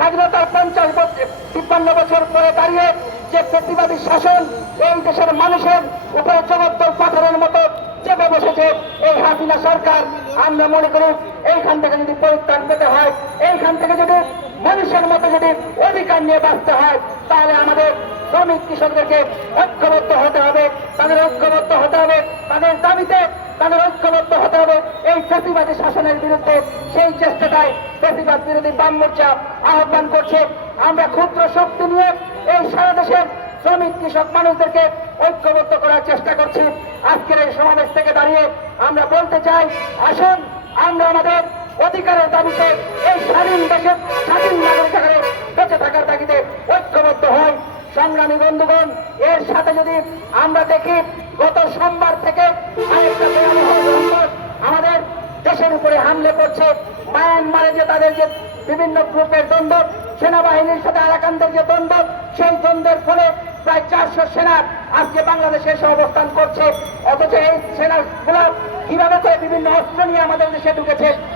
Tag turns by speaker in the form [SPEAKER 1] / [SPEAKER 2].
[SPEAKER 1] স্বাধীনতার পঞ্চাশ তিপ্পান্ন বছর পরে দাঁড়িয়ে যে প্রতিবাদী শাসন এই দেশের মানুষের উপরে জগদ্দল পাথরের মতো চেপে বসেছে এই হাসিনা সরকার, আমরা মনে করি এইখান থেকে যদি পরিত্রাণ পেতে হয়, এইখান থেকে যদি মানুষের মতো যদি অধিকার নিয়ে বাঁচতে হয়, তাহলে আমাদের শ্রমিক কৃষকদেরকে ঐক্যবদ্ধ হতে হবে, তাদের ঐক্যবদ্ধ হতে হবে, তাদের দাবিতে তাদের ঐক্যবদ্ধ এই ফেসিবাদী শাসনের বিরুদ্ধে সেই চেষ্টাটাই ফেসিবাদ বিরোধী বাম মোর্চা আহ্বান করছে। আমরা ক্ষুদ্র শক্তি নিয়ে এই সারা দেশের শ্রমিক, কৃষক মানুষদেরকে ঐক্যবদ্ধ করার চেষ্টা করছি। আজকের এই সমাবেশ থেকে দাঁড়িয়ে আমরা বলতে চাই, আসুন, আমরা আমাদের অধিকারের দাবিতে এই স্বাধীন দেশের স্বাধীন নাগরিক আকারে বেঁচে থাকার দাবিতে ঐক্যবদ্ধ হই। সংগ্রামী বন্ধুগণ, এর সাথে যদি আমরা দেখি, গত সোমবার থেকে আরেকটা ভয়াবহ সংকট আমাদের দেশের উপরে হামলে করছে। মায়ানমারে যে তাদের যে বিভিন্ন গ্রুপের দ্বন্দ্ব, সেনাবাহিনীর সাথে আরাকানদের যে দ্বন্দ্ব, সেই দ্বন্দ্বের ফলে প্রায় চারশো সেনা আজকে বাংলাদেশে এসে অবস্থান করছে। অথচ এই সেনাগুলো কীভাবে করে বিভিন্ন অস্ত্র নিয়ে আমাদের দেশে ঢুকেছে